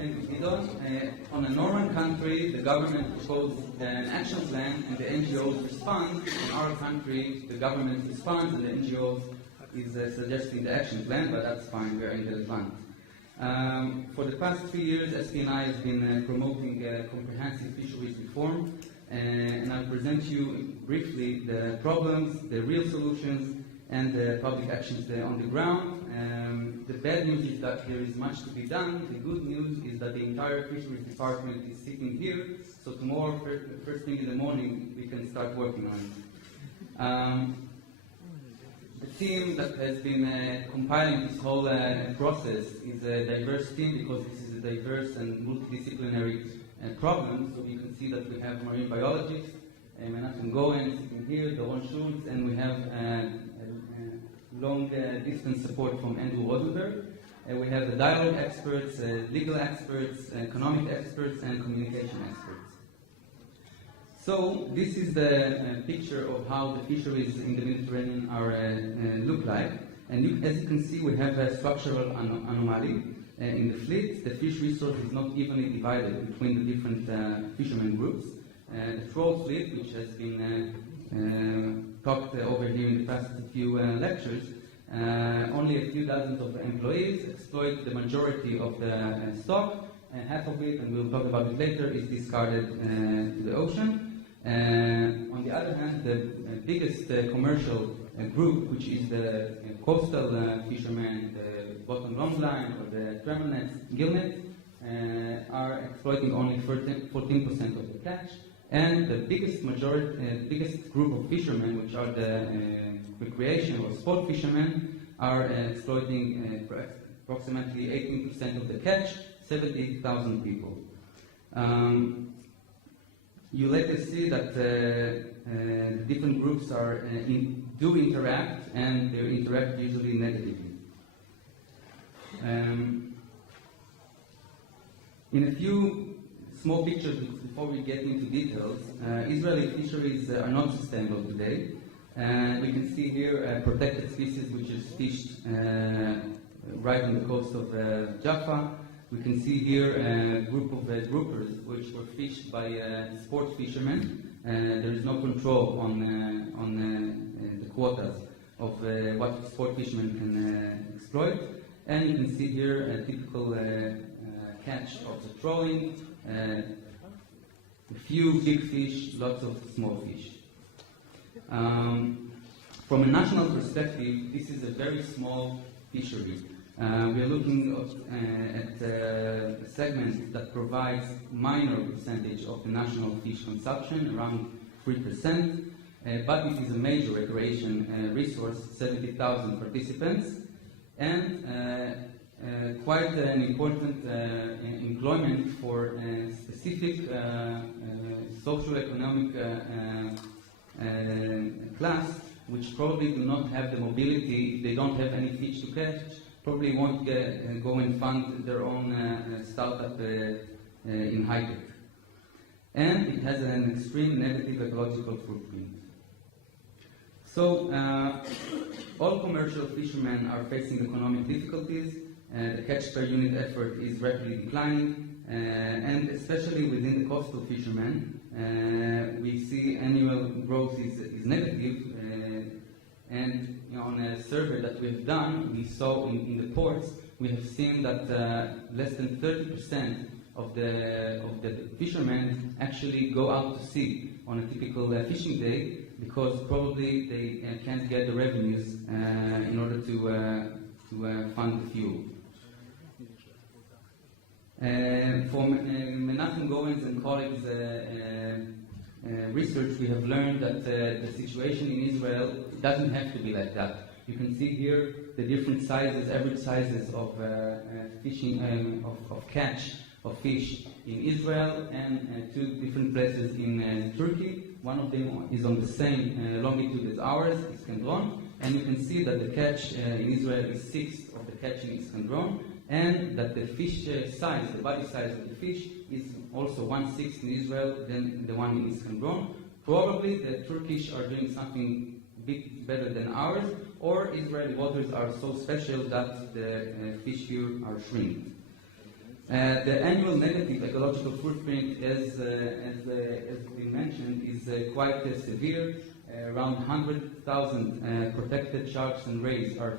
Thank you, Gidon. On a normal country, the government proposed an action plan and the NGOs respond. In our country, the government responds and the NGOs is suggesting the action plan, but that's fine, we're in the advance. For the past 3 years, SPNI has been promoting comprehensive fisheries reform, and I'll present you briefly the problems, the real solutions, and the public actions on the ground. The bad news is that there is much to be done. The good news is that the entire fisheries department is sitting here, so tomorrow, first thing in the morning, we can start working on it. The team that has been compiling this whole process is a diverse team because this is a diverse and multidisciplinary problem. So you can see that we have marine biologists, Menachem Goen sitting here, Doron Schultz, and we have long distance support from Andrew Rosenberg. We have the dialogue experts, legal experts, economic experts, and communication experts. So this is the picture of how the fisheries in the Mediterranean are look like. And as you can see, we have a structural anomaly in the fleet. The fish resource is not evenly divided between the different fishermen groups. The troll fleet, which has been talked over here in the past few lectures, only a few dozens of employees exploit the majority of the stock, and half of it, and we'll talk about it later, is discarded to the ocean. On the other hand, the biggest commercial group, which is the coastal fishermen, the bottom long line or the treble nets, gill nets, are exploiting only 14% of the catch. And the biggest group of fishermen, which are the recreation or sport fishermen, are exploiting approximately 18% of the catch, 70,000 people. You later see that the different groups do interact, and they interact usually negatively. In a few small pictures before we get into details, Israeli fisheries are not sustainable today. We can see here a protected species which is fished right on the coast of Jaffa. We can see here a group of groupers which were fished by sport fishermen. There is no control on the quotas of what sport fishermen can exploit. And you can see here a typical catch of the trolling. A few big fish, lots of small fish. From a national perspective, this is a very small fishery. We are looking at a segment that provides minor percentage of the national fish consumption, around 3%, but it is a major recreation resource, 70,000 participants, and quite an important employment for specific socio-economic class, which probably do not have the mobility. They don't have any fish to catch, probably won't go and fund their own startup in high-tech. And it has an extreme negative ecological footprint. So all commercial fishermen are facing economic difficulties. The catch per unit effort is rapidly declining, and especially within the coastal fishermen, we see annual growth is negative. And on a survey that we have done, we saw in the ports, we have seen that less than 30% of the fishermen actually go out to sea on a typical fishing day, because probably they can't get the revenues in order to fund the fuel. From Menachem Goen's and colleagues' research, we have learned that the situation in Israel doesn't have to be like that. You can see here the different sizes, average sizes of fishing, of catch of fish in Israel, and two different places in Turkey. One of them is on the same longitude as ours, Iskandron, and you can see that the catch in Israel is sixth of the catch in Iskandron, and that the fish size, the body size of the fish, is also 1/6 in Israel than the one in Iskandron. Probably the Turkish are doing something a bit better than ours, or Israeli waters are so special that the fish here are shrinked. The annual negative ecological footprint, as we mentioned, is quite severe. Around 100,000 protected sharks and rays are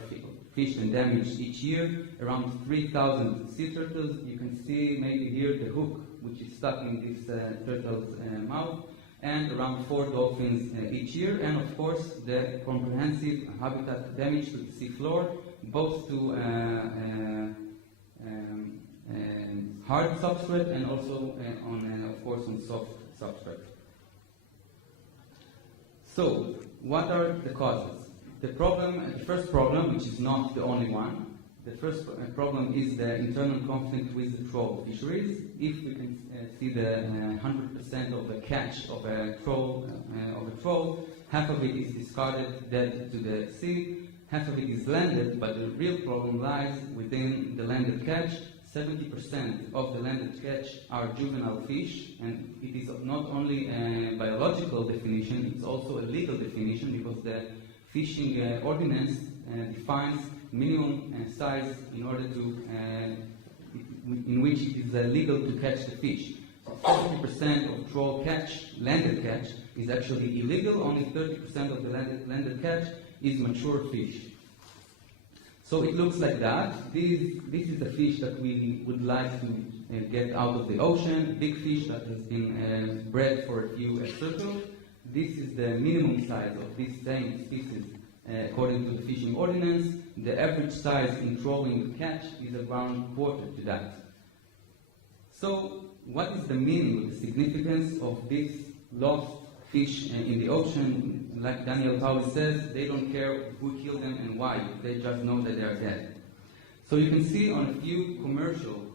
fished and damaged each year. Around 3,000 sea turtles. You can see maybe here the hook which is stuck in this turtle's mouth, and around 4 dolphins each year. And of course, the comprehensive habitat damage to the sea floor, both to hard substrate and also of course, on soft substrate. So, what are the causes? The first problem, which is not the only one, the first problem is the internal conflict with the trawl fisheries. If we can see the 100% of the catch of a trawl, half of it is discarded dead to the sea, half of it is landed, but the real problem lies within the landed catch. 70% of the landed catch are juvenile fish, and it is not only a biological definition, it's also a legal definition, because the fishing ordinance defines minimum size in order to in which it is legal to catch the fish. So 70% of trawl catch, landed catch, is actually illegal. Only 30% of the landed catch is mature fish. So it looks like that. This is the fish that we would like to get out of the ocean, big fish that has been bred for a few circles. This is the minimum size of this same species according to the fishing ordinance. The average size in trawling catch is around quarter to that. So what is the meaning, the significance of this lost fish in the ocean? Like Daniel Pauly says, they don't care who killed them and why, they just know that they are dead. So you can see on a few commercial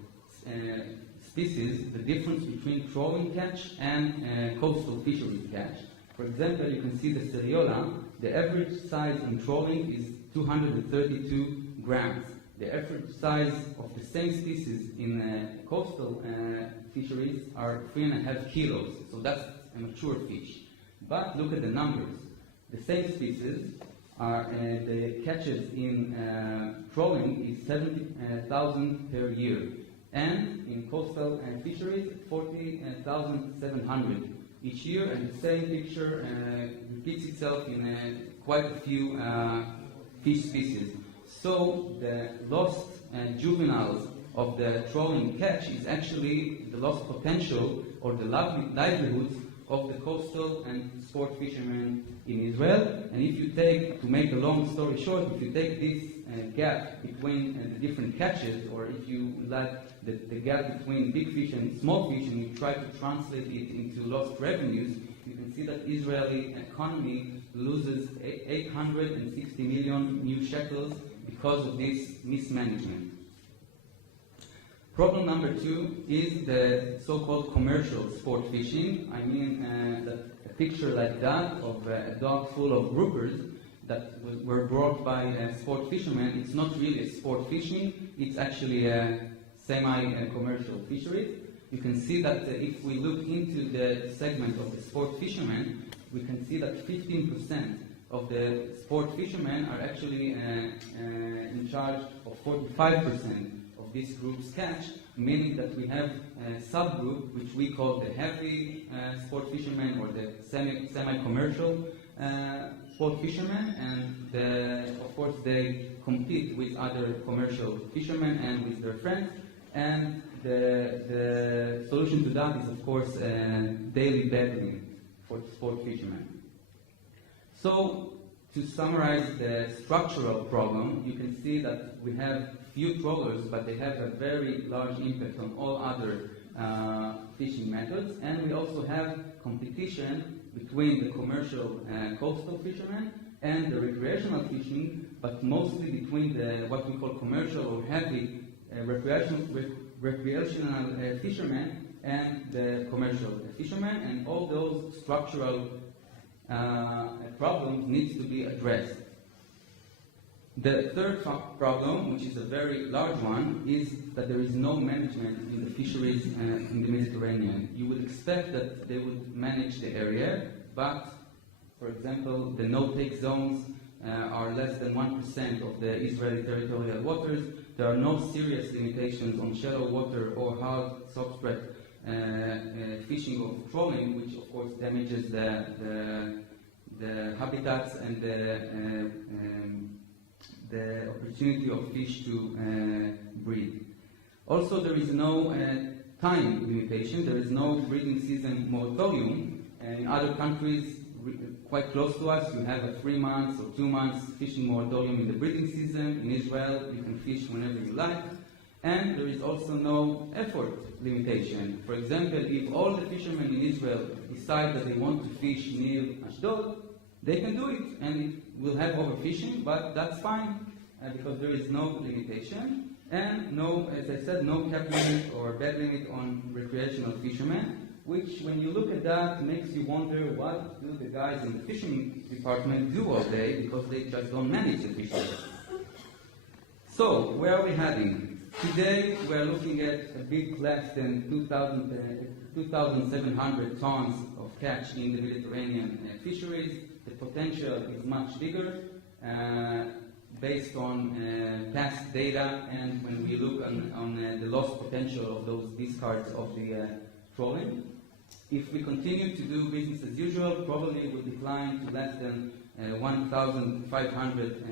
species the difference between trawling catch and coastal fisheries catch. For example, you can see the Seriola. The average size in trawling is 232 grams. The average size of the same species in coastal fisheries are 3.5 kilos. So that's a mature fish. But look at the numbers. The same species are the catches in trawling is 70,000 per year, and in coastal fisheries 40,700 each year. And the same picture repeats itself in quite a few fish species. So the lost juveniles of the trawling catch is actually the lost potential or the livelihoods of the coastal and sport fishermen in Israel. And if you take, to make a long story short, if you take this gap between the different catches, or if you like the gap between big fish and small fish, and you try to translate it into lost revenues, you can see that Israeli economy loses 860 million new shekels because of this mismanagement. Problem number 2 is the so-called commercial sport fishing. I mean, a picture like that of a dock full of groupers that were brought by sport fishermen. It's not really a sport fishing, it's actually a semi-commercial fishery. You can see that if we look into the segment of the sport fishermen, we can see that 15% of the sport fishermen are actually in charge of 45% of this group's catch, meaning that we have a subgroup which we call the heavy sport fishermen, or the semi-commercial sport fishermen, and of course they compete with other commercial fishermen and with their friends. And the solution to that is, of course, daily battling for sport fishermen. So, to summarize the structural problem, you can see that we have few trawlers, but they have a very large impact on all other fishing methods. And we also have competition between the commercial coastal fishermen and the recreational fishing, but mostly between the what we call commercial or heavy recreational fishermen and the commercial fishermen, and all those structural problems needs to be addressed. The third problem, which is a very large one, is that there is no management in the fisheries in the Mediterranean. You would expect that they would manage the area, but For example, the no-take zones are less than 1% of the Israeli territorial waters. There are no serious limitations on shallow water or hard substrate fishing or trawling, which of course damages the habitats and the opportunity of fish to breed. Also, there is no time limitation. There is no breeding season moratorium. In other countries quite close to us, you have a 3 months or 2 months fishing moratorium in the breeding season. In Israel, you can fish whenever you like. And there is also no effort limitation. For example, if all the fishermen in Israel decide that they want to fish near Ashdod, they can do it, and it will have overfishing, but that's fine because there is no limitation, and no, as I said, no cap limit or bed limit on recreational fishermen, which, when you look at that, makes you wonder what do the guys in the fishing department do all day, because they just don't manage the fisheries. So, where are we heading? Today, we are looking at a bit less than 2,700 tons of catch in the Mediterranean fisheries. The potential is much bigger based on past data, and when we look on the loss potential of those discards of the trawling. If we continue to do business as usual, probably it will decline to less than 1,500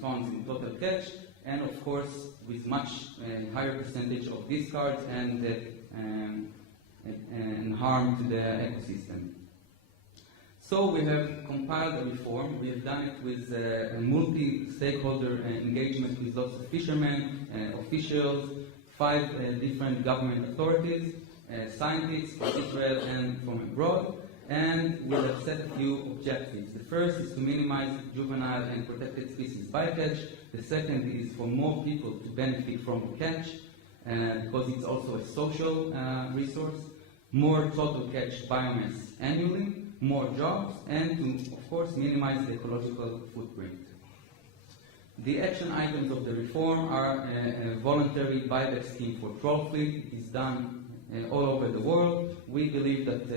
tons in total catch, and of course with much higher percentage of discards and harm to the ecosystem. So we have compiled a reform. We have done it with a multi-stakeholder engagement with lots of fishermen, officials, 5 different government authorities, scientists from Israel and from abroad, and we have set a few objectives. The first is to minimize juvenile and protected species bycatch. The second is for more people to benefit from the catch, because it's also a social resource. More total catch biomass annually, more jobs, and to, of course, minimize the ecological footprint. The action items of the reform are a voluntary buyback scheme for trawl fleet. It is done all over the world. We believe that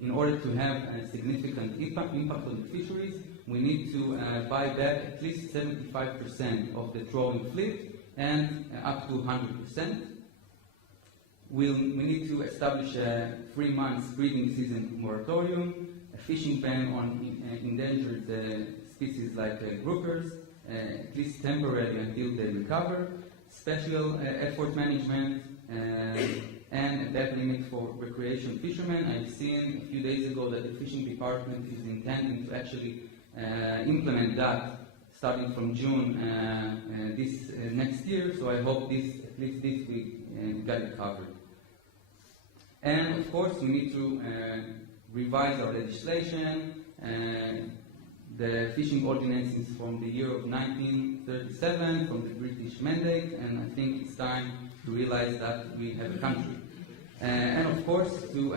in order to have a significant impact on the fisheries, we need to buy back at least 75% of the trawling fleet and up to 100%. We need to establish a 3 months breeding season moratorium, a fishing ban on endangered species like groupers, at least temporarily until they recover, special effort management, and a bed limit for recreation fishermen. I've seen a few days ago that the fishing department is intending to actually implement that starting from June this next year, so I hope at least this week we got it covered. And of course we need to revise our legislation. The fishing ordinance is from the year of 1937, from the British Mandate, and I think it's time to realize that we have a country. And of course to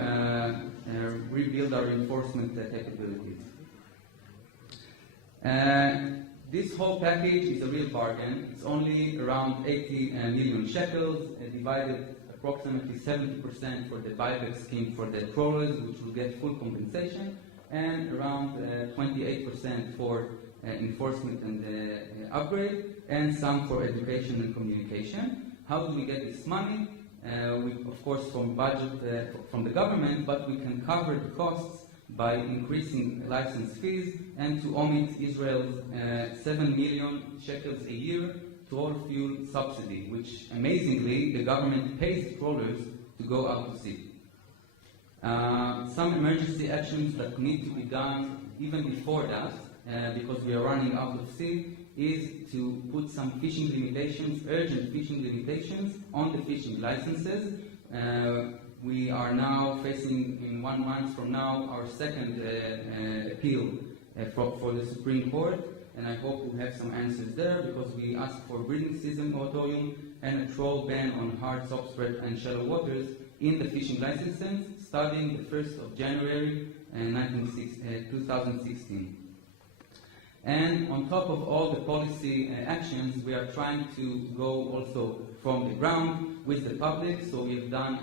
rebuild our enforcement capabilities. This whole package is a real bargain. It's only around 80 million shekels, divided approximately 70% for the buyback scheme for the trawlers, which will get full compensation, and around 28% for enforcement and upgrade, and some for education and communication. How do we get this money? We, of course, from budget from the government, but we can cover the costs by increasing license fees and to omit Israel's 7 million shekels a year trawl fuel subsidy, which amazingly the government pays trawlers to go out to sea. Some emergency actions that need to be done even before that, because we are running out of sea, is to put some fishing limitations, urgent fishing limitations, on the fishing licenses. We are now facing, in 1 month from now, our second appeal for the Supreme Court, and I hope we'll have some answers there, because we asked for breeding season moratorium and a trawl ban on hard substrate and shallow waters in the fishing licenses starting the 1st of January 2016. And on top of all the policy actions, we are trying to go also from the ground with the public. So we've done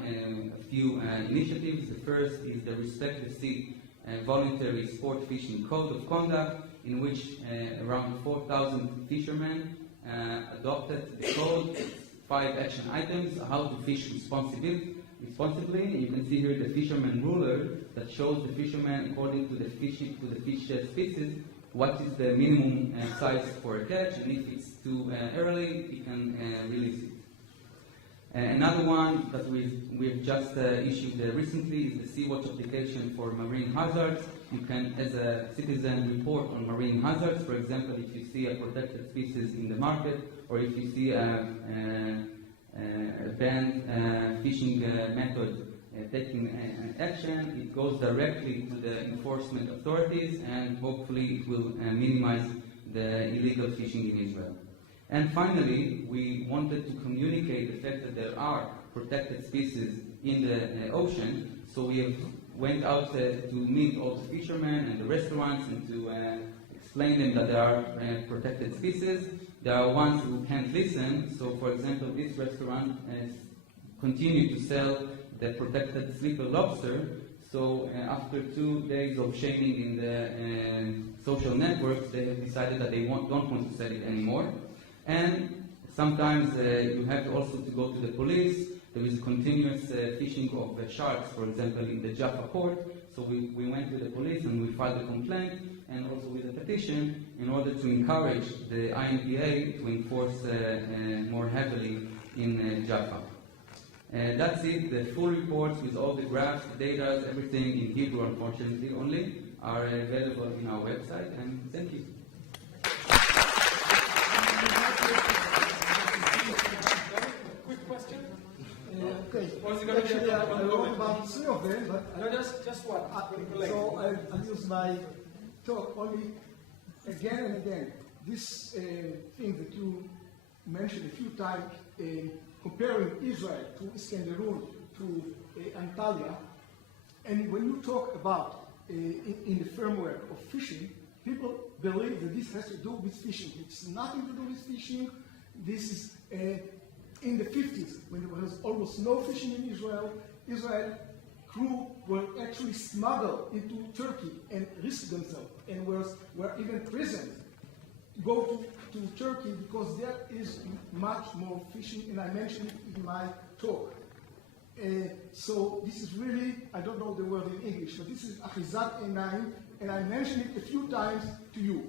a few initiatives. The first is the Respect the Sea voluntary sport fishing code of conduct, in which around 4,000 fishermen adopted the code, 5 action items, how to fish responsibly. You can see here the fisherman ruler that shows the fisherman according to the fish species what is the minimum size for a catch, and if it's too early, you can release it. Another one that we've just issued recently is the Sea-Watch application for marine hazards. You can, as a citizen, report on marine hazards. For example, if you see a protected species in the market, or if you see a banned fishing method taking action, it goes directly to the enforcement authorities, and hopefully it will minimize the illegal fishing in Israel. And finally, we wanted to communicate the fact that there are protected species in the ocean, so we went out to meet all the fishermen and the restaurants and to explain them that there are protected species. There are ones who can't listen, so for example, this restaurant continued to sell the protected sleeper lobster, so after 2 days of shaming in the social networks, they have decided that they don't want to sell it anymore. And sometimes you have also to go to the police. There is continuous fishing of sharks, for example, in the Jaffa port. So we went to the police and we filed a complaint, and also with a petition, in order to encourage the INPA to enforce more heavily in Jaffa. That's it. The full reports with all the graphs, data, everything in Hebrew, unfortunately, only, are available in our website. And thank you. Quick question. Okay. Actually, I wrote about 3 of them, but No, just one. so I'll use my talk only again and again. This thing that you mentioned a few times, comparing Israel to Iskenderun to Antalya, and when you talk about in the framework of fishing, people believe that this has to do with fishing. It's nothing to do with fishing. This is in the 50s, when there was almost no fishing in Israel. Israel crew were actually smuggled into Turkey and risked themselves, and were even prisoned to go to Turkey because there is much more fishing, and I mentioned it in my talk. So this is really, I don't know the word in English, but this is Achizat Einayim, and I mentioned it a few times to you.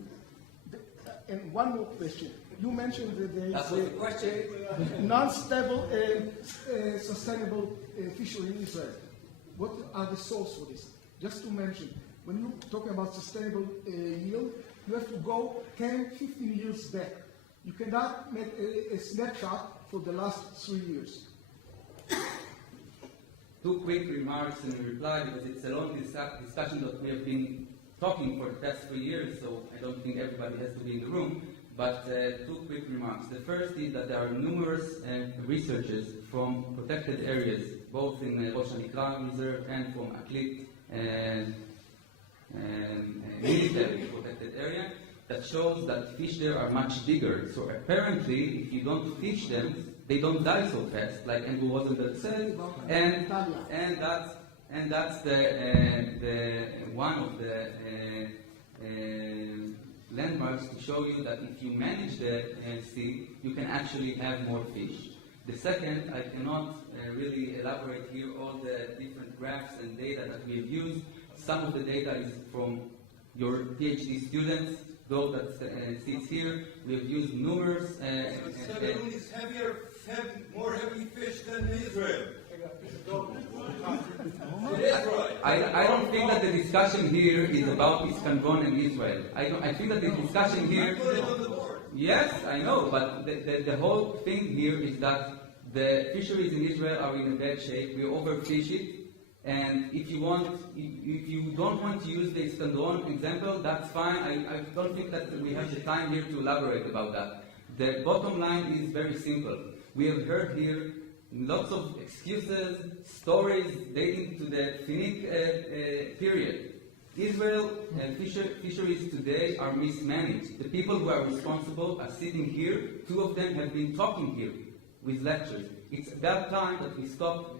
And one more question. You mentioned that there is a non-stable sustainable fishery in Israel. What are the sources for this? Just to mention, when you're talking about sustainable yield, you have to go 10, 15 years back. You cannot make a snapshot for the last 3 years. 2 quick remarks in reply, because it's a long discussion that we have been talking for the past 3 years, so I don't think everybody has to be in the room. But 2 quick remarks. The first is that there are numerous researchers from protected areas, both in Rosh Hanikra Reserve and from Aklit military protected area, that shows that fish there are much bigger. So apparently, if you don't fish them, they don't die so fast, like Andrew Rosenberg said, and that's the one of the landmarks to show you that if you manage the sea, you can actually have more fish. The second, I cannot really elaborate here all the different graphs and data that we have used. Some of the data is from your PhD students, though that sits here. We have used numerous. Suddenly is more heavy fish than Israel. It is right. I don't think that the discussion here is about Iskangon and Israel. I think that the discussion here. Put it on the board. Yes, I know, but the whole thing here is that the fisheries in Israel are in a bad shape. We overfish it, and if you don't want to use the Iskandron example, that's fine. I don't think that we have the time here to elaborate about that. The bottom line is very simple. We have heard here lots of excuses, stories dating to the Finnic period. Israel fisheries today are mismanaged. The people who are responsible are sitting here. 2 of them have been talking here with lectures. It's about time that we stop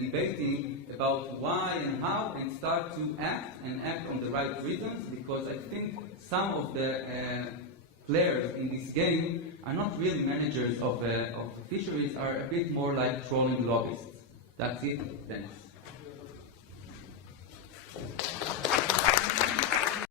debating about why and how, and start to act on the right reasons, because I think some of the players in this game are not really managers of fisheries, are a bit more like trolling lobbyists. That's it. Thanks.